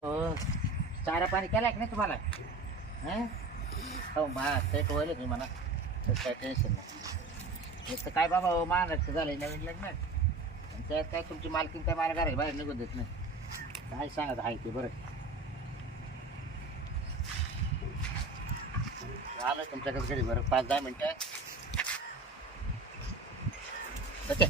हो. चारा पाणी केलाय की नाही तुम्हाला? हो मा ते टोळले तुम्ही म्हणा, तर काय टेन्शन नाही. एक तर काय बाबा हो, महाराष्ट्र झालंय नवीन लग्न आणि त्यात काय तुमची मालकीन काय मला घराच्या बाहेर निघून देत नाही. काय सांगत आहे ते बरं. आलं तुमच्याकडे घरी बरं 5-10 मिनिटं. ओके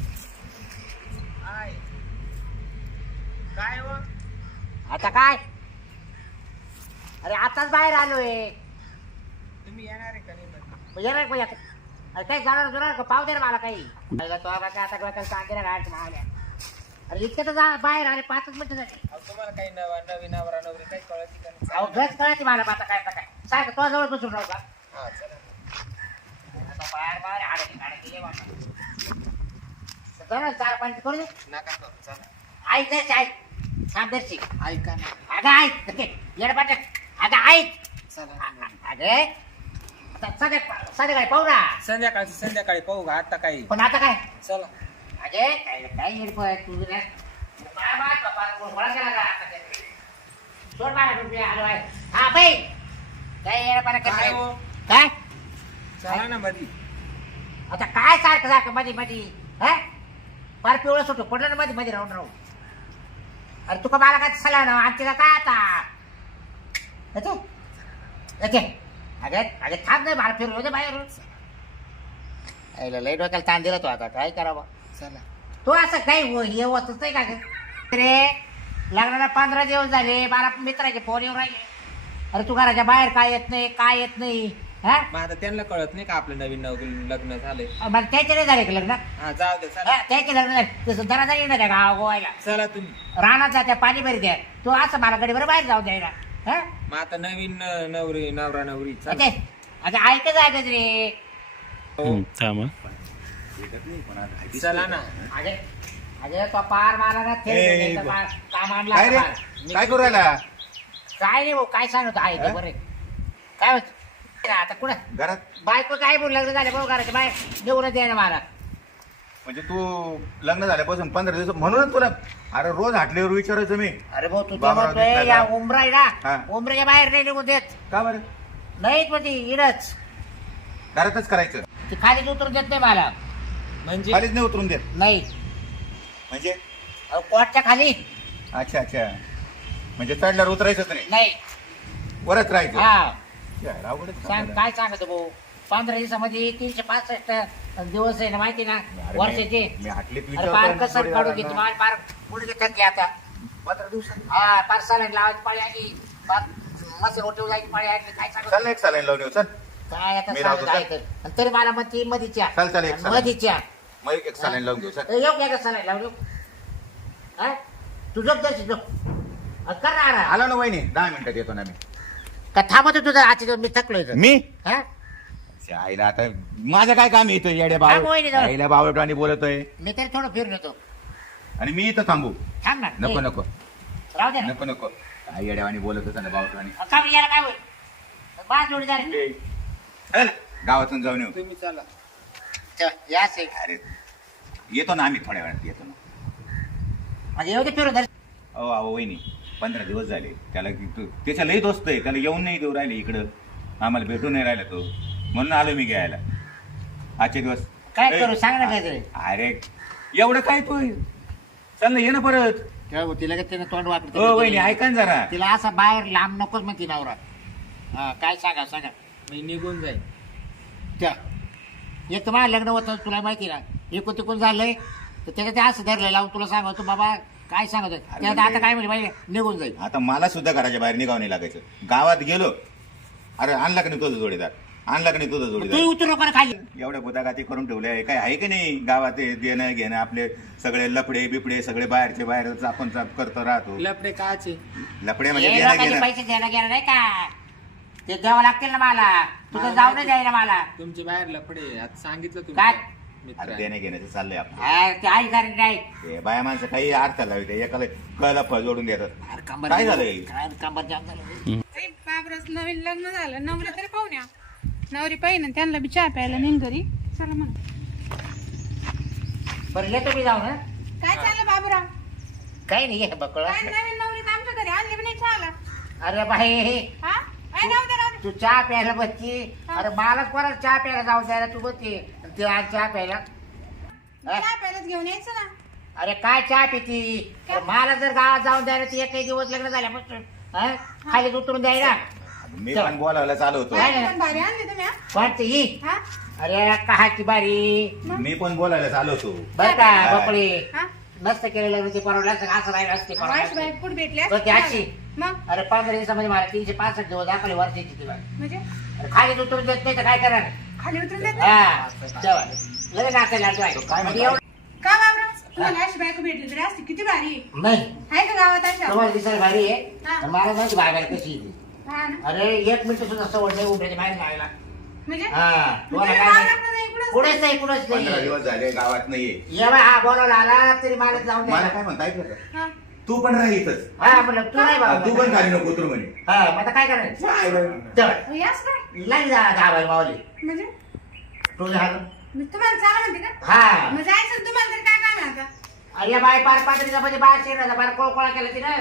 काय हो? आता काय? अरे आताच बाहेर आलोय. तुम्ही येणार आहे का नाही मग? येणार का आता? अरे काही जाणार का पाव दे ना मला काही. पहिला तो आता सांगे ना गाठ मावल्या. अरे इतकं तर बाहेर आले 5 मिनिटं झाली. अहो, तुम्हाला काही नवी नवरा नवरी काही कळत का नाही? अहो गस कळायची मला आता काय सांग तो जवळ बसून राहू का? हा चला. आता बाहेर आडे गेले वाटत. चला 4-5 करू दे. नका करू चला. ऐक नाही ऐक सामदर्शी. ऐका ना. अगं ऐक येडपाट. अगं ऐक. चला अगं आता संध्याकाळी पाहू ना. संध्याकाळी पाहू का आता काही? पण आता काय? चला. अगे काय येडपळ तुझं ना. बार गोळा केला का आता ते? सोड मला रुपये आलो आहे. हा बाई काय येडपण काय हो? काय चला ना मधी. आता काय सारखं मध्ये हा फार पिवळं सुटू पडलं ना मध्ये राहून. अरे तुका मला काय सला ना आमच्या काय आता अगे थांब नाही मला फिरलो दे बाहेर. लई डोक्याला ताण दिला तो आता काय करावं. चला. तो असं काही हे होतच नाही का रे. लग्नाला 15 दिवस झाले मला मित्राचे फोन येऊन राहिले. अरे तू घराच्या बाहेर काय येत नाही हा. मग आता त्यांना कळत नाही का आपलं नवीन लग्न झालंय? मला त्याचे नाही झाले का लग्न? हा जाऊ दे चला. त्याचे लग्न झाले तसं जरा जाईल ना त्या गावा गोवायला. चला तुम्ही. रानात जात्या पाणी भरी द्या तू असं मला गडीवर बाहेर जाऊ द्यायला. हा मग आता नवीन नवरा नवरी चला. आता ऐकच ऐकत रे. चला ना. अरे अरे तो पार मला ना ए, काम आणला काय रे? काय करू राहिला? काय नाही भाऊ काय सांगत आहे ते बरे. काय होत आता कुठं घरात बायको काय बोल लग्न झालं भाऊ घराच्या बाहेर देऊन द्या ना मला. म्हणजे तू लग्न झाल्यापासून 15 दिवस म्हणूनच तुला अरे रोज हाटल्यावर विचारायचं मी. अरे भाऊ तू बाबा म्हणतोय दिसला या का? उमरा आहे हा. ना उमऱ्याच्या बाहेर नाही निघून देत. का बरं? नाहीत म्हणजे इडच घरातच करायचं. ती खालीच उतरून देत नाही मला. म्हणजे खालीच नाही उतरून देत नाही म्हणजे? कोर्टच्या खाली अच्छा म्हणजे चढल्यावर उतरायचंच नाही, नाही. वरच राहायचं. हा यार, अवघडच काम सांग झालं. काय सांगतो भाऊ 15 दिवसामध्ये 365 दिवस आहे ना माहिती ना अरे वर्षाचे. मी हाटलीत अरे विचारतो पार आणि कसं थोडी काढून वेळानं- घेते मला पार पुढे घेतात की आता 15 दिवसात हा पार सालाईन लावायची पाळी आली. पार मस्त रोटी जायची पाळी आली. काय चल सांगतो ना एक सालाईन लावून येऊ. चल काय आता मी लावतो, सांगत आहे तर. आणि तरी मला म्हणते मधीच्या चल, एक सालाईन. मधीच्या मग एक सालाईन लावून घेऊ. चल येऊ काय का सालाईन लावू हा तू झोप दर्शी झोप करणार आलो ना वहिनी 10 मिनिटात येतो ना मी. का थांबत तुझं आजच्या दिवस मी थकलोय तर. मी हा आईला आता माझं काय काम येतं येड्या हा, बाव वहिनी जाऊ. आईला बावटाने बोलतोय मी तरी थोडं फिरून येतो. आणि मी इथं थांबू? थांब ना नको ए, नको राहू दे ना. नको आई येड्यावानी बोलत होता ना बावटाने. का मी याला काय होईल बाज जोडीदार आहे. चल गावातून जाऊन येऊ. तुम्ही चला. चल, या से अरे येतो ना आम्ही थोड्या वेळात येतो ना. म्हणजे येऊ दे फिरून दर्शी. अहो वहिनी 15 दिवस झाले त्याला त्याच्या लई दोस्त आहे, त्याला येऊन नाही देऊ राहिले इकडं, आम्हाला भेटून नाही राहिला तो, म्हणून आलो मी घ्यायला आजचे दिवस. काय करू सांग ना काहीतरी. अरे एवढं काय तू चल ना ये ना परत. काय तिला का तिने तोंड वाकडं हो वहिनी ऐका ना जरा. तिला असा बाहेर लांब नकोच म्हणते नवरा. हा काय सांगा मी निघून जाईल. त्या एक तर माझं लग्न होतं तुला माहिती ना एकूण तिकून झालंय तर त्याला ते असं धरलं लावून तुला सांगतो बाबा काय सांगत त्यात आता काय म्हणजे माहिती निघून जाईल. आता मला सुद्धा घराच्या बाहेर निघावं नाही लागायचं. गावात गेलो अरे आणला का नाही तुझं जोडीदार, आणला का नाही तुझं तू जोडीदार. उतरू नको ना खाली. एवढ्या बुदागाती करून ठेवल्या काय आहे की नाही गावात? ते देणं घेणं आपले सगळे लफडे बिपडे सगळे बाहेरचे बाहेर आपण करतो राहतो. लपडे काचे? लफडे म्हणजे हे देणं लोकांचे घेणं. पैसे द्यायला गेला नाही का ते द्यावं लागतील ना मला. तुझं जाऊ नाही द्यायला मला. तुमचे बाहेर लपडे आता सांगितलं काय? तुम्ही मित्र अरे आहे. देणं घेण्याचं चाललंय आपलं. हा, ते आई कारण नाही हे बाया माणसं काही अर्थ लावते एकाला कळला जोडून देतात. अरे कंबर काय झालंय? काय कंबर जाम झालं. अरे बाबरच नवीन लग्न झालं नवऱ्या तरी पाहुण्या नवरी पाहिजे त्यांना बी चहा प्यायला नेन घरी. चला म्हणा. बरं येतो मी जाऊ ना. काय चाललं बाबूराव? काही नाही बकळ काय नवीन नवरी तर आमच्या घरी आणली पण नाही चहाला. अरे बाई हा राहू दे राहू दे. तू चहा प्यायला बसची. अरे मलाच परत चहा प्यायला जाऊ द्यायला तू बसते ते आज चहा प्यायला. चहा प्यायलाच घेऊन यायचं ना. अरे काय चहा पिती. अरे मला जर गावात जाऊन द्यायला ती एकही दिवस लग्न झाल्यापासून खाली उतरून द्यायला. मी पण बोलायला चालू होतो. काय? पण भारी आणली तुम्ही. हा? कोणती ही? हा? अरे काहाची बारी मी पण बोलायला चालू होतो. बर का बकळी हा? नसतं केलेलं म्हणजे परवडलं असतं का? असं राहिलं असते वाईट बाई कुठे भेटली तो ती अशी. असती मग अरे 15 दिवसामध्ये मला 365 दिवस दाखवले वर्षाची तिला. म्हणजे अरे खाली उतरून देत नाही तर काय करणार. खाली उतरून देत नाही? हा तेव्हा लगेच नाकायला काय म्हणतो? का बाबरा तुम्हाला अशी बायको भेटली तरी असती किती भारी आहे. नाही आहे का गावात अशा? तुम्हाला दिसायला भारी आहे हा. पण मला माहिती बागायला कशी आहे ती. हा ना. अरे 1 मिनिट सुद्धा सवड नाही उठायची बाहेर जायला. म्हणजे हा तुम्हाला म्हणजे काय गावात नाही. नाही कुठंच कुठेच नाही कुठेच 15 नाही. दिवस झाले गावात नाहीये. ये बा हा बोलावला आला तरी मला जाऊन मला द्या. काय म्हणता ऐकलं का? हा. तू पण राह इथंच. हा म्हणलं तू नाही बाबा. तू पण खाली नको उतरू म्हणे. हा मग आता काय करायचं तेव्हा यास काय नाही जा बाई मावली म्हणजे तू झालं. मी तुम्हाला चाला म्हणते का? हा मग जायचं ना तुम्हाला तरी काय काम आहे आता? अरे बाय पार पात्रीचा म्हणजे बाहेर शिरला बाहेर कोळकोळा केला तिने.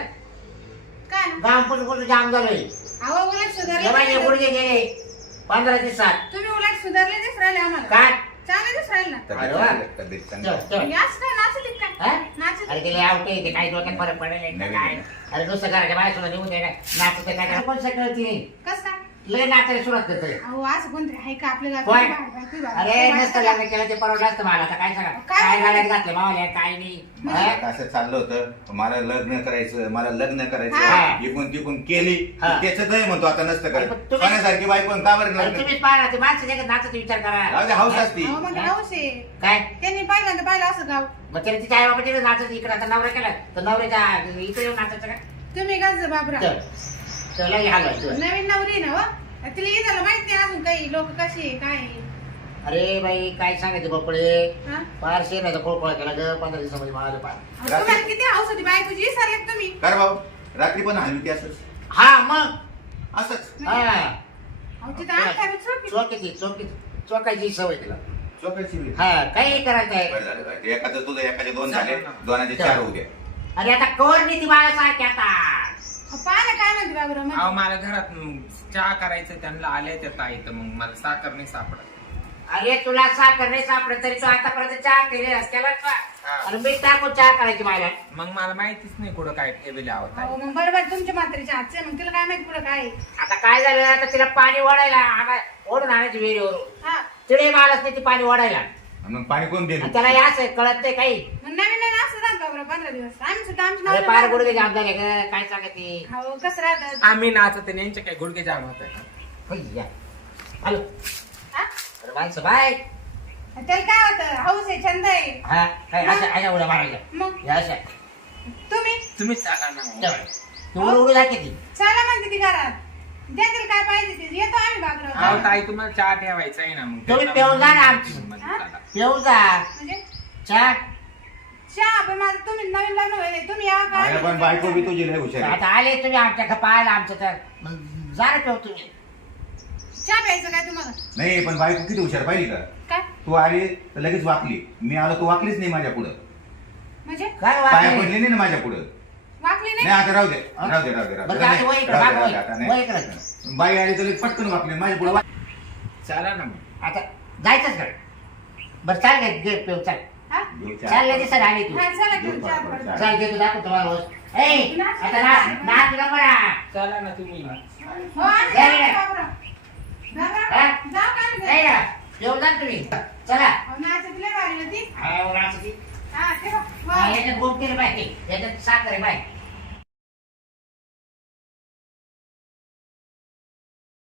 काय ना? गाव पण कुठं जाम झालोय. अहो उलट ये बाई हे सुधारले. गुडघे गेले 15 दिवसात. तुम्ही उलट सुधारले दिस राहिले आम्हाला. काय चांगले दिस राहिले ना. अरे वा. तब्येत चल, चांगली. चल. यास काय नाचलीत काय? हा? नाचलीत. अरे तिला आवटे ते काही डोक्यात फरक पडेल नाही का काय. अरे नुसतं घराच्या बाहेर सुद्धा निघून द्यायला नाचत काय करा कोण सगळं तिने कसं काय? लय नाचायला सुरुवात करते. अहो असं कोणतरी आहे का आपल्या गावात? कोण? बाय, बाय, अरे बाय. नसतं लग्न केलं ते परवडलं असतं मला आता काय सांगा काय काय म्हणते? गाड्यात घातलं मावल्या काय नाही. मला हा? आता असं चाललं होतं मला लग्न करायचं मला लग्न हा. करायचं इकून तिकून केली हा. त्याच काय म्हणतो आता नसतं अरे पण करत तुम्ही- सोन्यासारखी बाई पण का बरं अरे लग्न तुम्हीच पाहा ते माणसं नाही का नाचत विचार करा. राहू दे, हौस असती. अहो मग हा? हौस आहे. काय त्यांनी पहिल्यांदा पाहिलं असं गाव. मग त्याने तिच्या आई बाबा तिकडे नाचत इकडे आता नवरा केला तर नवऱ्याच्या इकडे येऊन नाचायचं का. तुम्ही गंज बाबरा. चला हलवायचं. नवीन नवरी ना हो. तिला हे झालं माहित नाही अजून काही लोक कशी आहे काय आहे. अरे बाई काय सांगायचं बापडे हा? फार शेणाचा कोळकोळा केला ग 15 दिवसामध्ये मला पार. अहो, तुम्हाला किती हौस होती बायकोची विसरलेत तुम्ही. कर भाऊ रात्री पण हलवी असंच हा मग असंच हा अहो तिथं अंगठावी चोकी. चोकीची चोकायची सवय तिला. चोकायची वेळ. हा काही करायचं आहे. बरं झालं बाई. एकाचं तुझं एकाचे 2 झाले 2चे 4 होऊ द्या. अरे आता कवर नाही ती बाळासारखी आता. अहो, पाहा काय म्हणते बाबरा मग. अहो मला घरात चहा करायचं त्यांना आले त्या ताई तर मग मला साखर नाही सापडत. अरे तुला साखर नाही सापडत तरी तू आतापर्यंत चहा केली असते बरं का. हा. अरे मी टाकून चहा करायची मला. मग मला माहितीच नाही कुठं काय ठेवले अहो आहोत. मग बरोबर तुमच्या म्हातारीच्या हातचे मग तिला काय माहिती पुढं काय आहे. आता काय झालं आता तिला पाणी ओढायला ओढून आणायची विहिरीवरून हा तिथे मारच नाही ती पाणी ओढायला. मग पाणी कोण देईल आणि त्याला याच आहे, कळत नाही काही. मग नवीन नवीन असं राहत बाबरा 15 दिवस आम्ही सुद्धा आमच्या अरे पार नवऱ्याला- गुडघे जाम झाले ग काय सांगते. हो कसं राहत. आम्ही नाचत आणि यांचे काय गुडघे जाम होत. हॅलो हा? अरे माणसं बाय. त्याला काय होतं हौस आहे छंद आहे. हा काय अशा अशा उड्या मारायच्या मग या अशा तुम्ही तुम्हीच सांगा ना. तेवढं. तू उडू जा किती. चला म्हणते ती घरात द्या तिला काय पाहिजे ते येतो आम्ही बाबरा. अहो ताई तुम्हाला चहा ठेवायचा आहे ना मग तुम्ही पिऊन जा ना आमची. हा? येऊ जा म्हणजे चहा. चहा पण माझं तुम्ही नवीन लग्न व्हायला तुम्ही यावं का? अरे पण बायको बी तुझी लय हुशार आहे. आता आले तुम्ही आमच्या पाहायला आमचं तर मग जा ना पिऊ तुम्ही. चहा प्यायचं काय तुम्हाला? नाही पण बायको किती हुशार पाहिली का काय तू आली तर लगेच वाकली मी आलो तू वाकलीच नाही माझ्या पुढं म्हणजे काय पाया वाटलं? पडली नाही ना माझ्या पुढं वाकली नाही नाही? आता राहू दे राहू दे राहू दे राहू बरं, दे. आता वय इकडं, राहू दे, बाग राहू दे, वय. आता वय नाही. इकडं. बाई आली तर लगेच पटकन वाकली माझ्या पुढे चला ना मग. आता जायचंच का बरं चाल काय घे पिऊ चाल. हा? चाल लगेच सर आली तू. हा, चला घेऊन चहा पाहिजे. चाल घेतो दाखव तुम्हाला रोज. ए आता नाच तुला पडा. चला ना तुम्ही. हो आम्ही नाही, जाऊ नाही. बाबरा. बाबरा, हा? जाऊ का आम्ही? नाही ना पिऊन जा तुम्ही. चला अहो, नाचत लय भारी होती. हा, उन्हाचं ती. हा, ठेवा. हा, वा. याच्यात गोम केलं पाहिजे याच्यात साखर आहे बाय